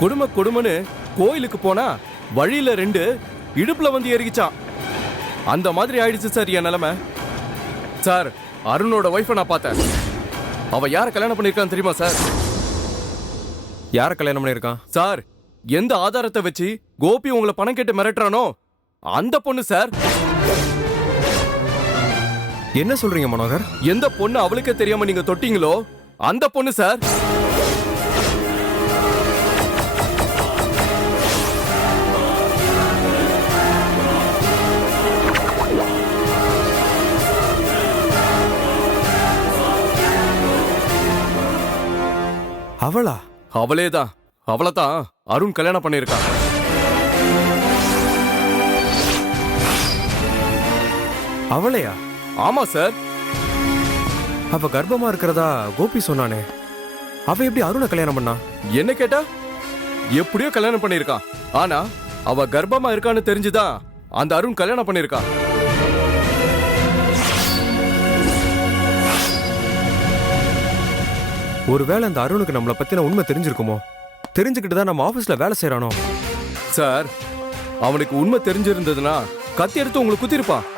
கொடுமைன்னு கோயிலுக்கு போனா வழியில 2 இடுப்புல வந்து ஏறிக்கிச்சான். அந்த மாதிரி ஆயிடுச்சு சார் என் நிலைமை. சார், அருணோட ஒய்ஃபை நான் பார்த்தேன். அவ யாரை கல்யாணம் பண்ணிருக்கான்னு தெரியுமா சார்? யாரை கல்யாணம் பண்ணியிருக்கான் சார்? எந்த ஆதாரத்தை வச்சு கோபி உங்களை பணம் கேட்டு மிரட்டுறானோ அந்த பொண்ணு சார். என்ன சொல்றீங்க மனோகர்? எந்த பொண்ணு அவளுக்கே தெரியாம நீங்க தொட்டீங்களோ அந்த பொண்ணு சார். அவளா? அவளேதான். அவளைதான் அருண் கல்யாணம் பண்ணிருக்கான். அவளையா? ஆமா சார். அவ கர்ப்பமா இருக்கிறதா கோபி சொன்னானே, அவ எப்படி அருணை கல்யாணம் பண்ணா? என்ன கேட்டா எப்படியோ கல்யாணம் பண்ணிருக்கான். ஆனா அவ கர்ப்பமா இருக்கான்னு தெரிஞ்சுதான் அந்த அருண் கல்யாணம் பண்ணிருக்கான். ஒருவேளை அந்த அருணுக்கு நம்மளை பத்தின உண்மை தெரிஞ்சிருக்குமோ? தெரிஞ்சுக்கிட்டு தான் நம்ம ஆபீஸ்ல வேலை செய்யறானோ? சார், அவனுக்கு உண்மை தெரிஞ்சிருந்ததுன்னா கத்தி எடுத்து உங்களுக்கு குத்திருப்பான்.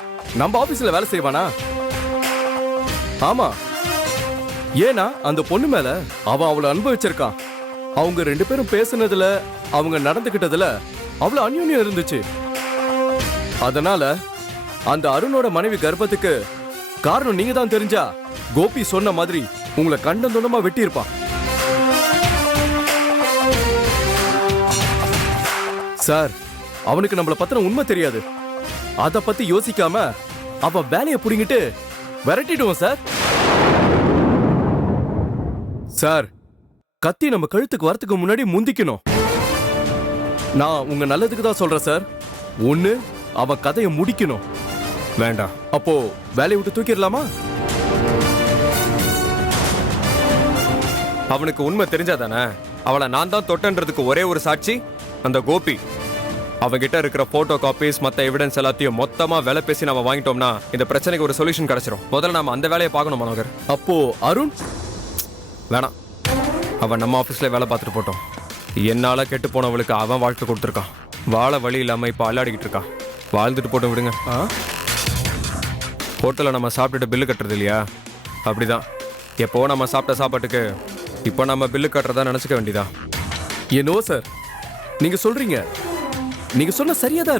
நம்ம ஆபீஸ்ல வேலை செய்வானா? ஆமா. ஏன்னா அந்த பொண்ணு மேல அவன் அவளை அனுபவிச்சிருக்கான். அவங்க 2 பேரும் பேசுனதுல, அவங்க நடந்துகிட்டதுல அவ்வளவு அந்யோன்யம் இருந்துச்சு. அதனால அந்த அருணோட மனைவி கர்ப்பத்துக்கு காரணம் நீங்க தான் தெரிஞ்சா கோபி சொன்ன மாதிரி உங்களை கண்டம் துண்டமா வெட்டி இருப்பான். சார், அவனுக்கு நம்மள பத்தின உண்மை தெரியாது. அத பத்தி யோசிக்காம அவன் வேலையை புடிங்கிட்டு விரட்டிடுவோம் சார். சார், கத்தி நம்ம கழுத்துக்கு வரத்துக்கு முன்னாடி முந்திக்கணும். நான் உங்க நல்லதுக்கு தான் சொல்றேன் சார். ஒண்ணு, அவன் கதையை முடிக்கணும். வேண்டாம். அப்போ வேலையை விட்டு தூக்கிடலாமா? அவனுக்கு உண்மை தெரிஞ்சாதானே? அவளை நான் தான் தொட்டன்றதுக்கு ஒரே ஒரு சாட்சி அந்த கோபி. அவகிட்ட இருக்கிற போட்டோ காப்பீஸ், மற்ற எவிடன்ஸ் எல்லாத்தையும் மொத்தமா வேலை பேசி நம்ம வாங்கிட்டோம்னா இந்த பிரச்சனைக்கு ஒரு சொல்யூஷன் கிடைச்சிரும். முதல்ல நாம அந்த வேலையை பார்க்கணும் மனோகர். அப்போ அருண் வேணாம். அவன் நம்ம ஆஃபீஸ்ல வேலை பார்த்துட்டு போட்டோம். என்னால கெட்டு போனவளுக்கு அவன் வாழ்க்கை கொடுத்துருக்கான். வாழ வழி இல்லாம இப்ப அல்லாடிக்கிட்டு இருக்கான். வாழ்ந்துட்டு போட்டு விடுங்க. ஹோட்டலில் நம்ம சாப்பிட்டுட்டு பில்லு கட்டுறது இல்லையா? அப்படிதான். எப்போ நம்ம சாப்பிட்ட சாப்பாட்டுக்கு இப்போ நம்ம பில்லு கட்டுறதா நினச்சிக்க வேண்டியதா? என்னவோ சார் நீங்க சொல்றீங்க. நீங்க சொன்ன சரியா தான்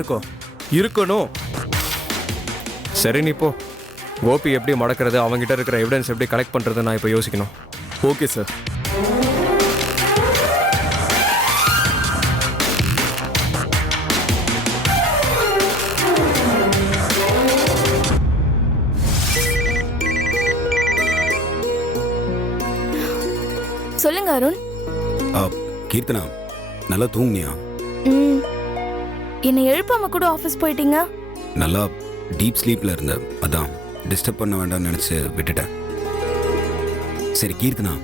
இருக்கணும். சரி, நீ போ. கோபி எப்படி மடக்கிறது, அவங்ககிட்ட இருக்கிற எவிடன்ஸ் எப்படி கலெக்ட் பண்றது நான் இப்போ யோசிக்கணும். Okay sir. சொல்லுங்க அருண். கீர்த்தனா, நல்லா தூங்குனியா? என்னை எழுப்பாம கூட ஆஃபீஸ் போயிட்டீங்க. நல்லா டீப் ஸ்லீப்ல இருந்த, அதான் டிஸ்டர்ப் பண்ண வேண்டாம்னு நினைச்சு விட்டுட்டேன். சரி கீர்த்தனா,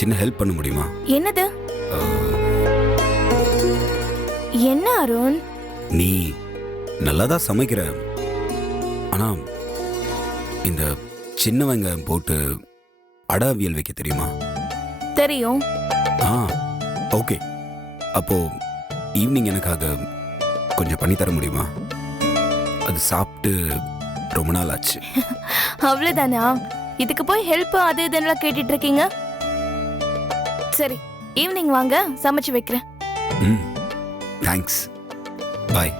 சின்ன ஹெல்ப் பண்ண முடியுமா? என்னது? என்ன அருண்? நீ நல்லா தான் சமைக்கிற, ஆனா இந்த சின்ன வெங்காயம் போட்டு அடை அவியல் வைக்க தெரியுமா? தெரியும். ஓகே. அப்போ ஈவினிங் எனக்காக கொஞ்சம் பண்ணி தர முடியுமா? அது சாப்பிட்டு ரொம்ப நாள் ஆச்சு. அவ்வளவுதானா? இதுக்கு போய் ஹெல்ப் அது இதெல்லாம் கேட்டுட்டு இருக்கீங்க. சரி, ஈவினிங் வாங்க, சமைச்சு வைக்கிறேன். தேங்க்ஸ். பாய்.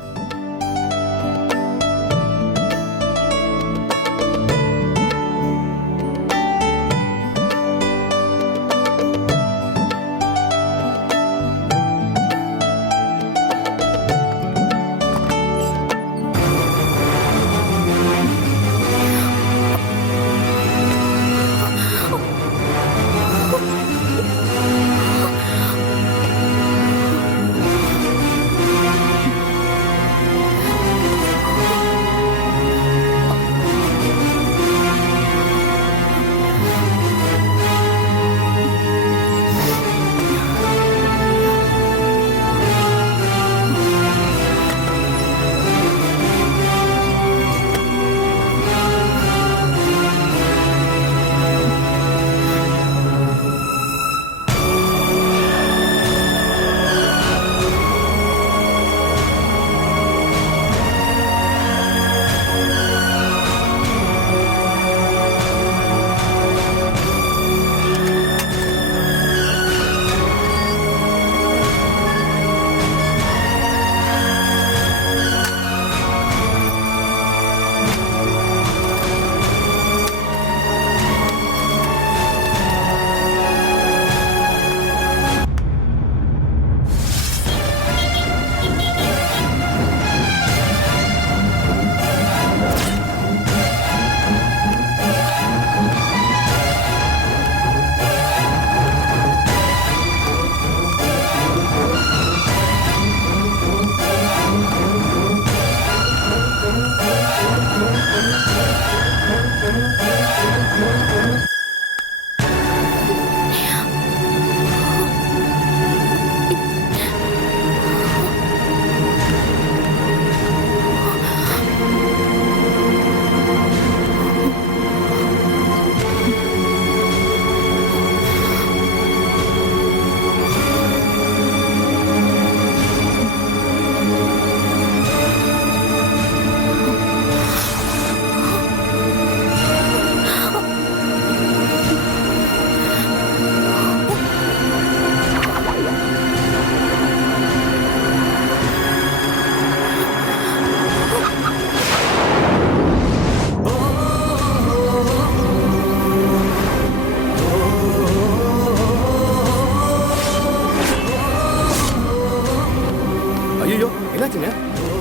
ஐயோ என்னாச்சுங்க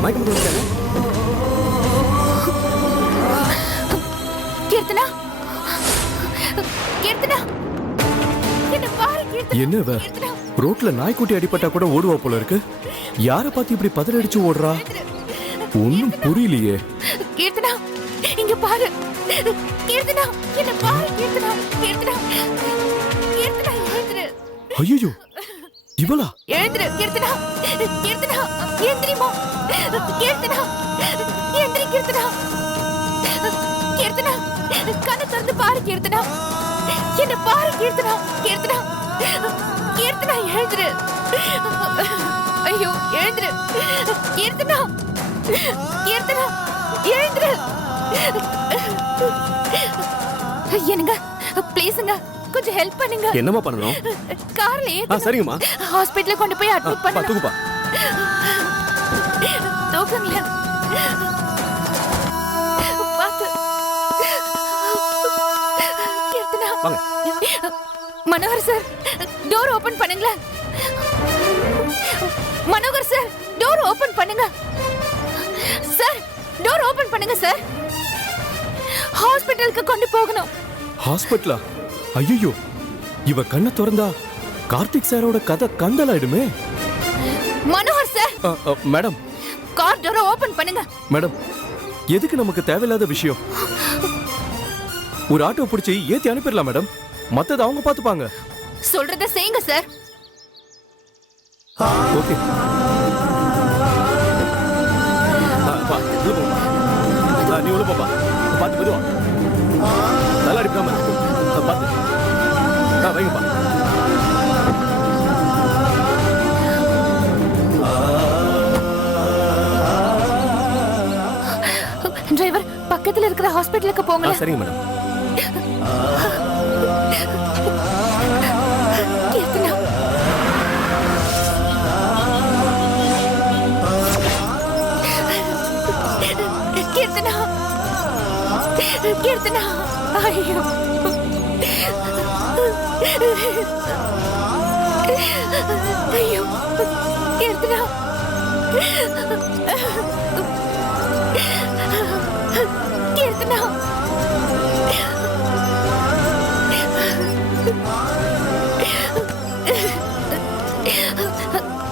மயக்கம் போட்டு வந்துட்டாங்க. கீர்த்தனா கீர்த்தனா என்ன பாரு கீர்த்தனா. என்ன இவ? கீர்த்தனா ரோட்ல நாய்க்குட்டி அடிபட்டா கூட ஓடுவா போல இருக்கு. யார பார்த்து இப்படி பதறடிச்சு ஓடுறா? ஒண்ணும் புரியலையே. கீர்த்தனா இங்க பாரு. கீர்த்தனா என்ன பாரு கீர்த்தனா. கீர்த்தனா கீர்த்தனா எழுந்திரு. ஐயோ இவளா? எழுந்திரு கீர்த்தனா. கீர்த்தனா எந்திரிமா. கீர்த்தனா எந்திரி கீர்த்தனா. கீர்த்தனா கண்ணை திறந்து பாரு கீர்த்தனா. என்ன பாரு கீர்த்தனா. கீர்த்தனா கீர்த்தனா எழுந்திரு. ஐயோ எழுந்திரு கீர்த்தனா. கீர்த்தனா எழுந்திரு. என்னங்க ப்ளீஸ்ங்க கொஞ்சம் ஹெல்ப் பண்ணுங்க. என்னமா பண்ணணும்? கார்ல ஏத்து. சரிங்கம்மா. ஹாஸ்பிடல்ல கொண்டு போய் அட்மிட் பண்ணனும். தூக்குப்பா. தூக்குங்களா. பாத்து. கீர்த்தனா வாங்க. மனோகர் சார் டோர் ஓபன் பண்ணுங்க. மனோகர் சார் டோர் ஓபன் பண்ணுங்க. சார் டோர் ஓபன் பண்ணுங்க சார். ஹாஸ்பிடலுக்கு கொண்டு போகணும். ஹாஸ்பிடலா? ஐயோ இவ கண்ணை திறந்தா கார்த்திக் சாரோட கதை கந்தலாயிடுமே. Manohar sir madam. கார் டோரை ஓபன் பண்ணுங்க. மேடம் எதுக்கு நமக்கு தேவையில்லாத விஷயம்? ஒரு ஆட்டோ பிடிச்சி ஏத்தி அனுப்பிடலாம் மேடம். மத்தத அவங்க பாத்துப்பாங்க. சொல்றத செய்யுங்க சார். ஓகே. நீ உள்ள போப்பா. பாத்து மெதுவா. நல்லா அடிக்காம பாத்து. வைங்கப்பா. டிரைவர் பக்கத்துல இருக்கிற ஹாஸ்பிடலுக்கு போங்க. சரிங்க மேடம். கீர்த்தனா கீர்த்தனா கீர்த்தனா. ஐயோ ஐயோ கீர்த்தனா. கீர்த்தனா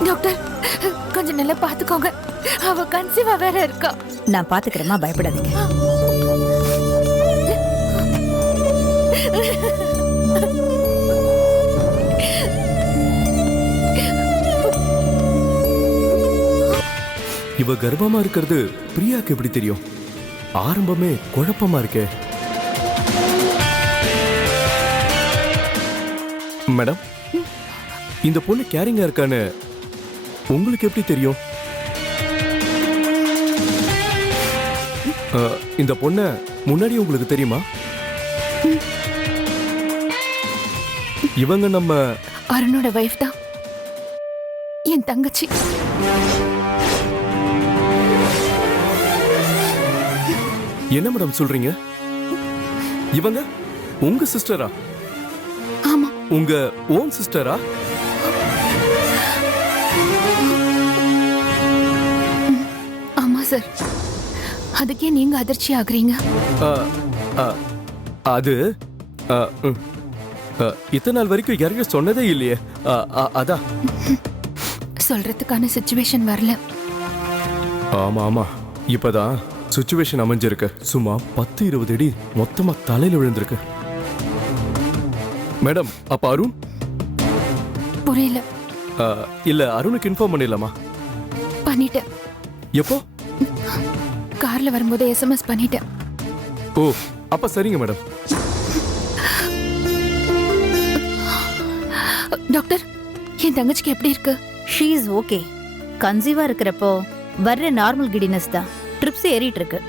டாக்டர் கொஞ்சம் நல்லா பாத்துக்கோங்க. அவ கன்சீவா வேற இருக்கா. நான் பாத்துக்கிறேமா, பயப்படாதீங்க. இவ கர்ப்பமா இருக்கிறது பிரியாக்கு எப்படி தெரியும்? ஆரம்பமே குழப்பமா இருக்கே. மேடம் இந்த பொண்ணு கேரிங்கா இருக்கான்னு உங்களுக்கு எப்படி தெரியும்? இந்த பொண்ண முன்னாடி உங்களுக்கு தெரியுமா? இவங்க நம்ம அருணோட வைஃப் தான். என் தங்கச்சி. என்ன மேடம் சொல்றீங்க? இவங்க உங்க சிஸ்டரா? ஆமா. உங்க ஓன் சிஸ்டரா? ஆமா சார். அதுக்கே நீங்க அதிர்ச்சி ஆகுறீங்க? அது இத்தனை நாள் வரைக்கும் யாரையும் சொன்னதே இல்லையே. அதான் சொல்றதுக்கான சிச்சுவேஷன் வரல. ஆமா ஆமா இப்பதான் சிச்சுவேஷன் அமைஞ்சிருக்கு. சும்மா 10-20 அடி மொத்தமா தலையில விழுந்திருக்கு. மேடம் அப்ப அருண்? புரியல. இல்ல அருணுக்கு இன்ஃபார்ம் பண்ணிடலாமா? பண்ணிட்டேன். எப்போ? கார்ல வரும்போது எஸ்எம்எஸ் பண்ணிட்டேன். ஓ அப்ப சரிங்க மேடம். டாக்டர் என் தங்கச்சிக்கு எப்படி இருக்கு? She is okay. கன்சீவா இருக்கிறப்போ வர்ற நார்மல் கிடினஸ் தான். ட்ரிப்ஸ் ஏறிட்டு இருக்கு.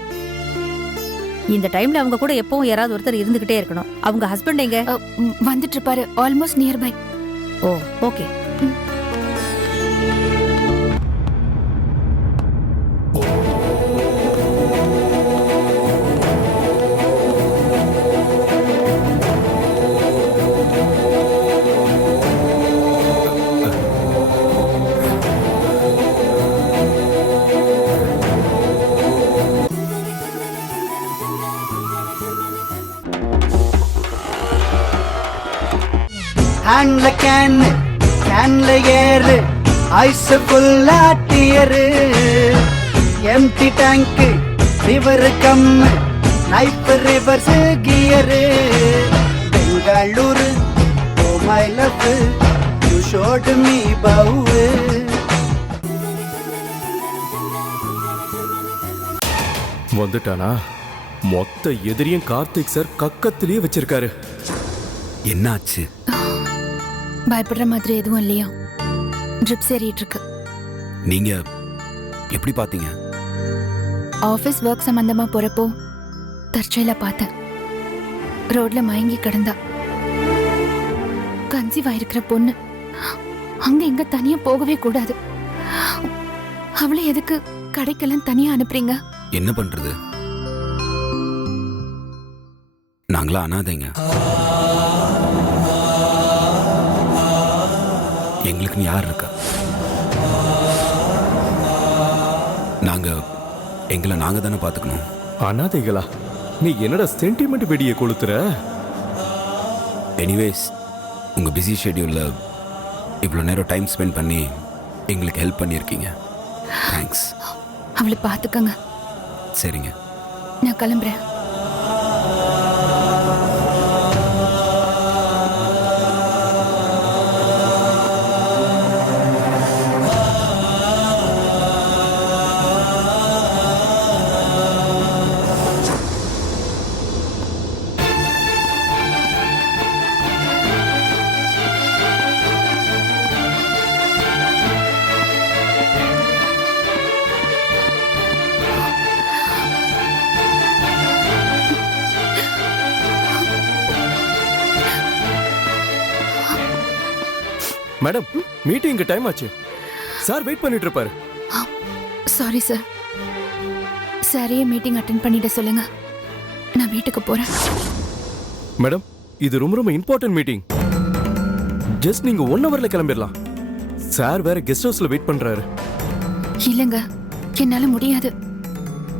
இந்த டைம்ல அவங்க கூட எப்பவும் யாராவது ஒருத்தர் இருந்துகிட்டே இருக்கணும். அவங்க ஹஸ்பண்ட் எங்க? வந்துட்டு இருப்பாரு. Almost nearby. Oh okay. ஹேண்ட்ல கேன்ல ஏறு ஐஸ் ஃபுல்லா dear empty tank river come knife reverse gear Bengaluru oh my love you shot me பவு வந்துட்டானா? மொத்த எதிரியும் கார்த்திக் சார் கக்கத்திலேயே வச்சிருக்காரு. என்னாச்சு? பயப்படுற மாதிரி எதுவும் இல்லையா? ட்ரிப்ஸ் ஏறிட்டு இருக்கு. நீங்க எப்படி பாத்தீங்க? ஆஃபீஸ் ஒர்க் சம்பந்தமா போறப்போ தற்செயலா பார்த்தேன். ரோட்ல மயங்கி கிடந்தா. கன்சீவ் ஆயிருக்கிற பொண்ணு அங்க இங்க தனியா போகவே கூடாது. அவளை எதுக்கு கடைக்கெல்லாம் தனியா அனுப்புறீங்க? என்ன பண்றது? நாங்களா அனாதைங்க. எங்களுக்குன்னு யார் இருக்கா? எங்களை நாங்க தானே பாத்துக்கணும். அனாதைகளா? நீ என்னடா சென்டிமெண்ட் வெடியை கொளுத்துற? எனிவேஸ், உங்க பிஸி ஷெட்யூல்ல இவ்வளோ நேரம் டைம் ஸ்பெண்ட் பண்ணி எங்களுக்கு ஹெல்ப் பண்ணியிருக்கீங்க. தேங்க்ஸ். அவளை பாத்துக்கங்க. சரிங்க, நான் கிளம்புறேன். மேடம், மீட்டிங்க்கு டைம் ஆச்சு. சார் வெயிட் பண்ணிட்டு இருப்பாரு. Sorry sir. சாரியே மீட்டிங் அட்டென்ட் பண்ணிட சொல்லுங்க. நான் வீட்டுக்கு போறேன். மேடம், இது ரொம்ப ரொம்ப இம்பார்ட்டன்ட் மீட்டிங். ஜஸ்ட் நீங்க 1 ஹவர்ல கிளம்பிடலாம். சார் வேற கெஸ்ட் ஹவுஸ்ல வெயிட் பண்றாரு. இல்லங்க, என்னால முடியாது.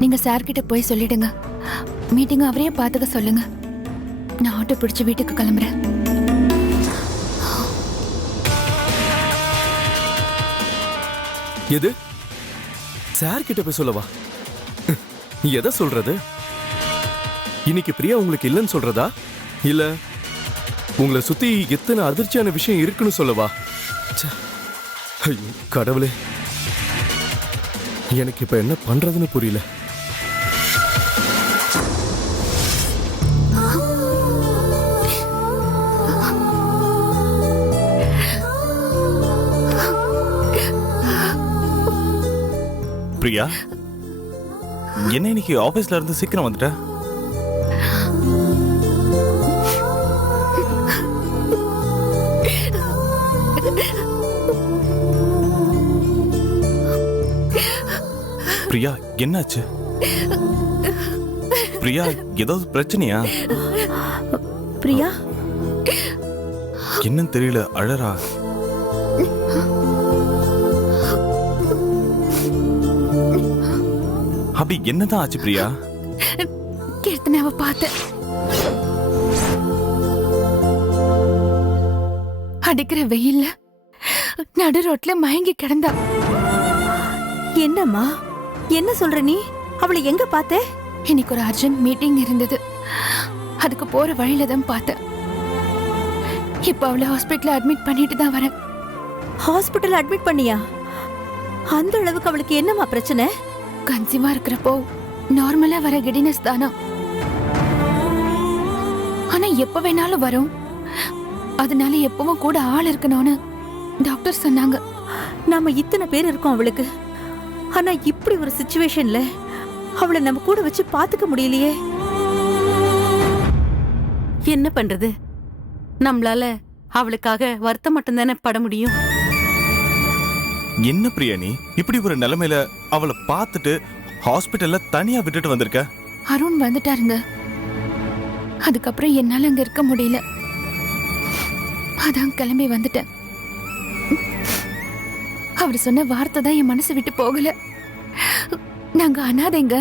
நீங்க சார் கிட்ட போய் சொல்லிடுங்க. மீட்டிங் அவரே பாத்துக்க சொல்லுங்க. நான் ஆட்டோ பிடிச்சு வீட்டுக்கு கிளம்புறேன். எது? சார் கிட்ட போய் சொல்லவா? எதை சொல்றது? இன்னைக்கு பிரியா உங்களுக்கு இல்லைன்னு சொல்றதா, இல்ல உங்களை சுத்தி எத்தனை அதிர்ச்சியான விஷயம் இருக்குன்னு சொல்லவா? ஐயோ கடவுளே, எனக்கு இப்ப என்ன பண்றதுன்னு புரியல. பிரியா, என்ன இன்னைக்கு ஆபீஸ்ல இருந்து சீக்கிரம் வந்துட்ட? பிரியா, என்னாச்சு? பிரியா, ஏதாவது பிரச்சனையா? பிரியா, என்னன்னு தெரியல, அழறா. அபி, என்னதான் ஆச்சு பிரியா? கீர்த்தனாவை பார்த்தேன். அடிக்கிற வெயில்ல நடு ரோட்ல மயங்கி கிடந்தா. என்னம்மா என்ன சொல்ற நீ? அவளை எங்க பார்த்த? இன்னைக்கு ஒரு அர்ஜென்ட் மீட்டிங் இருந்தது. அதுக்கு போற வழியில தான் பார்த்தேன். இப்ப அவளை ஹாஸ்பிட்டல்ல அட்மிட் பண்ணிட்டு தான் வரேன். ஹாஸ்பிட்டல் அட்மிட் பண்ணியா? அந்த அளவுக்கு அவளுக்கு என்னம்மா பிரச்சனை? கன்சீவா இருக்கிறப்போ நார்மலா வர கிடினஸ் தானா, ஆனா எப்ப வேணாலும் வரும். அதனால எப்பவும் கூட ஆள் இருக்கணும்னு டாக்டர் சொன்னாங்க. நாம இத்தனை பேர் இருக்கோம் அவளுக்கு. ஆனா இப்படி ஒரு சிச்சுவேஷன்ல அவளை நம்ம கூட வச்சு பாத்துக்க முடியலையே. என்ன பண்றது? நம்மளால அவளுக்காக வருத்தம் மட்டும்தானே பட முடியும். என்ன பிரியா, நீ இப்படி ஒரு நிலைமையில அவளை பார்த்துட்டு ஹாஸ்பிட்டல்ல தனியா விட்டுட்டு வந்திருக்க? அருண் வந்துட்டாருங்க. அதுக்கப்புறம் என்னால அங்க இருக்க முடியல. அதான் கிளம்பி வந்துட்டேன். அவர் சொன்ன வார்த்தை தான் என் மனசு விட்டு போகல. நாங்க அனாதைங்க,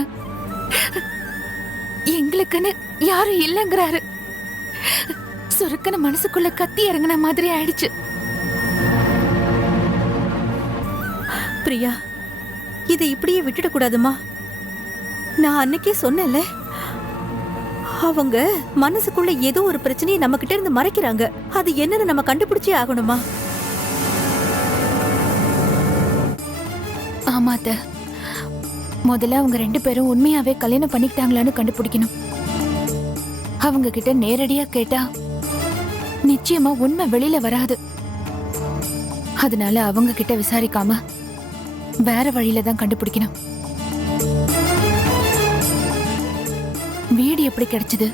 எங்களுக்குன்னு யாரும் இல்லைங்கிறாரு. சுருக்கன மனசுக்குள்ள கத்தி இறங்கின மாதிரி ஆயிடுச்சு. பிரியா, இதை இப்படியே விட்டுட கூடாதுமா. நான் அன்னைக்கே சொன்னேன்ல, அவங்க மனசுக்குள்ள ஏதோ ஒரு பிரச்சனையை நம்ம கிட்ட இருந்து மறைக்கிறாங்க. அது என்னன்னு நம்ம கண்டுபிடிச்சே ஆகணுமா? ஆமா அத்த, முதல்ல அவங்க 2 பேரும் உண்மையாவே கல்யாணம் பண்ணிக்கிட்டாங்களான்னு கண்டுபிடிக்கணும். அவங்க கிட்ட நேரடியா கேட்டா நிச்சயமா உண்மை வெளியில வராது. அதனால அவங்க கிட்ட விசாரிக்காம வேற வழியில தான் கண்டுபிடிக்கணும். வீடு எப்படி கிடைச்சது?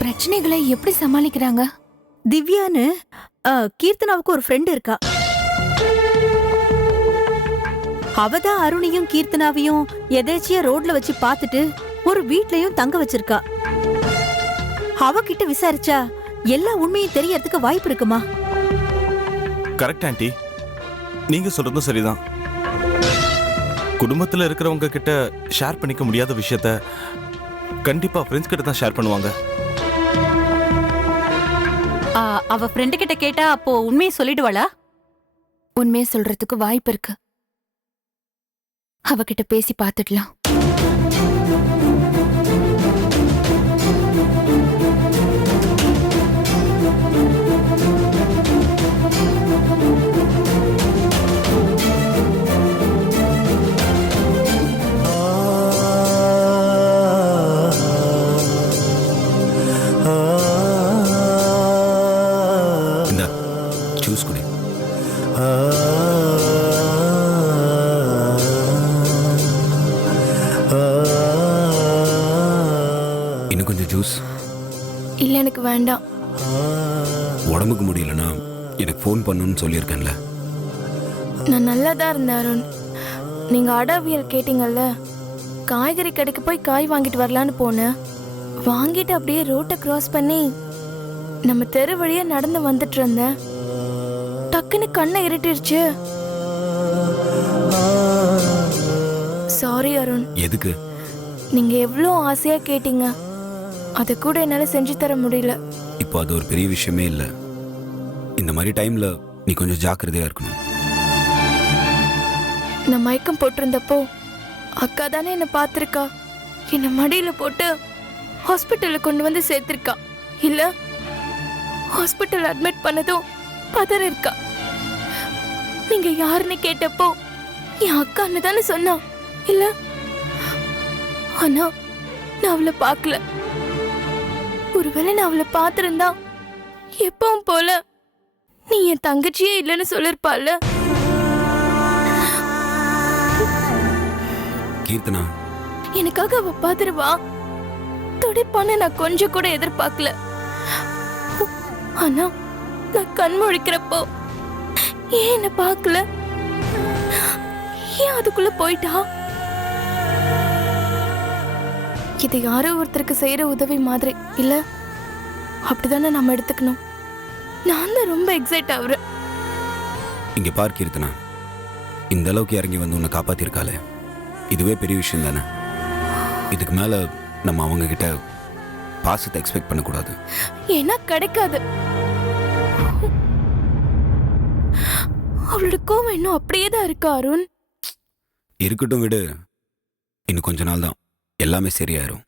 பிரச்சனைகளை எப்படி சமாளிக்கிறாங்க? திவ்யான்னு கீர்த்தனாவுக்கு ஒரு ஃப்ரெண்ட் இருக்கா. அவதான் அருணையும் கீர்த்தனாவையும் எதேச்சியா ரோட்ல வச்சு பார்த்துட்டு ஒரு வீட்லயும் தங்க வச்சிருக்கா. அவகிட்ட விசாரிச்சா எல்லா உண்மையும் தெரியறதுக்கு வாய்ப்பு இருக்குமா? கரெக்ட் ஆண்டி, நீங்க சொல்றதும் சரிதான். குடும்பத்துல இருக்கிறவங்க கிட்ட ஷேர் பண்ணிக்க முடியாத விஷயத்த கண்டிப்பா ஃப்ரெண்ட்ஸ் கிட்ட தான் ஷேர் பண்ணுவாங்க. அவ ஃப்ரெண்டு கிட்ட கேட்டா அப்போ உண்மையை சொல்லிடுவாளா? உண்மையை சொல்றதுக்கு வாய்ப்பு இருக்கு. அவகிட்ட பேசி பார்த்துடலாம். இந்த ஜூஸ் குடி. இன்னும் கொஞ்சம் ஜூஸ். இல்ல எனக்கு வேண்டாம். உடம்புக்கு முடியலன்னா எனக்கு ஃபோன் பண்ணணும்னு சொல்லியிருக்கேன்ல. நான் நல்லா தான் இருந்தேன் அருண். நீங்க அடவியல் கேட்டீங்கல்ல, காய்கறி கடைக்கு போய் காய் வாங்கிட்டு வரலான்னு போனேன். வாங்கிட்டு அப்படியே ரோட்டை கிராஸ் பண்ணி நம்ம தெரு வழியா நடந்து வந்துட்டு இருந்தேன். டக்குன்னு கண்ணை இருட்டிருச்சு. சாரி அருண். எதுக்கு? நீங்க எவ்வளோ ஆசையா கேட்டீங்க, அதை கூட என்னால செஞ்சு தர முடியல. இப்போ அது ஒரு பெரிய விஷயமே இல்லை. இந்த மாதிரி டைம்ல நீ கொஞ்சம் ஜாக்கிரதையா இருக்கணும். நான் மயக்கம் போட்டிருந்தப்போ அக்கா தானே என்னை பார்த்துருக்கா. என்னை மடியில போட்டு ஹாஸ்பிட்டலில் கொண்டு வந்து சேர்த்திருக்கா. இல்ல ஹாஸ்பிட்டல் அட்மிட் பண்ணதும் பதற இருக்கா. நீங்க யாருன்னு கேட்டப்போ என் அக்கான்னு தானே சொன்னா. இல்ல ஆனா நான் அவளை பார்க்கல. ஒருவேளை நான் அவளை பார்த்திருந்தா எப்பவும் போல நீ என் தங்கச்சியே இல்லைன்னு சொல்லிருப்பாள்ல. கீர்த்தனா, எனக்காக அவ பாத்துருவா துடிப்பான்னு நான் கொஞ்சம் கூட எதிர்பார்க்கல. ஆனா நான் கண் முழிக்கிறப்போ ஏன் என்ன பார்க்கல? ஏன் அதுக்குள்ள போயிட்டா? இது யாரோ ஒருத்தருக்கு செய்யற உதவி மாதிரி இல்ல, அப்படிதானே நம்ம எடுத்துக்கணும். நான் தான் ரொம்ப எக்ஸைட் ஆகுறேன். இங்க பார் கீர்த்தனா, இந்த அளவுக்கு இறங்கி வந்து உன்னை காப்பாத்திருக்காளே, இதுவே பெரிய விஷயம் தானே. இதுக்கு மேல நம்ம அவங்க கிட்ட பாசத்தை எக்ஸ்பெக்ட் பண்ணக்கூடாது. ஏன்னா கிடைக்காது. அவளோட கோவம் இன்னும் அப்படியே தான் இருக்கா அருண். இருக்கட்டும், விடு. இன்னும் கொஞ்ச நாள் தான் எல்லாமே சரியாயிரும்.